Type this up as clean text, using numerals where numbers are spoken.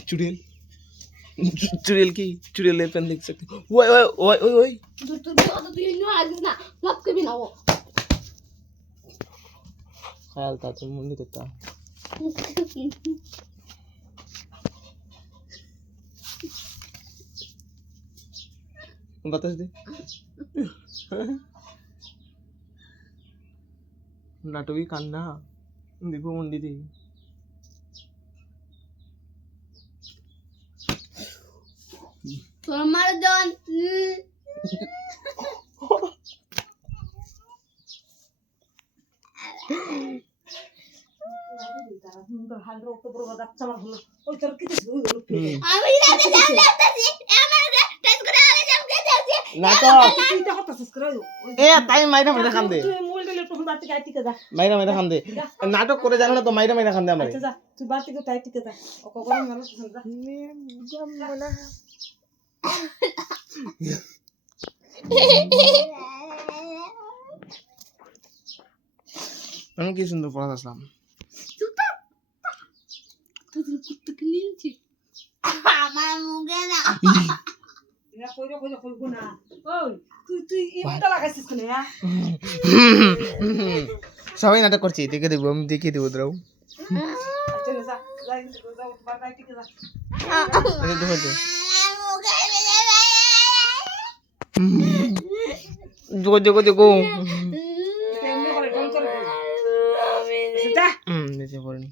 चुड़ैल चुड़ैल की चुड़ैल पेन देख सकते ओए ओए ओए ओए ओए ख्याल था तुम मुंडी देता बतास दे नाटकी कान्ना दीपू मुंडी दी नाटक करे जानो ना तो माइरा माइरा खान दे हमारे আমি কি সুন্দর পড়া আসলাম আমার মুখে না সবাই নাটক করছি দেখে দেবো আমি দেখিয়ে দেবো দ্রাও দেখো দেখো দেখো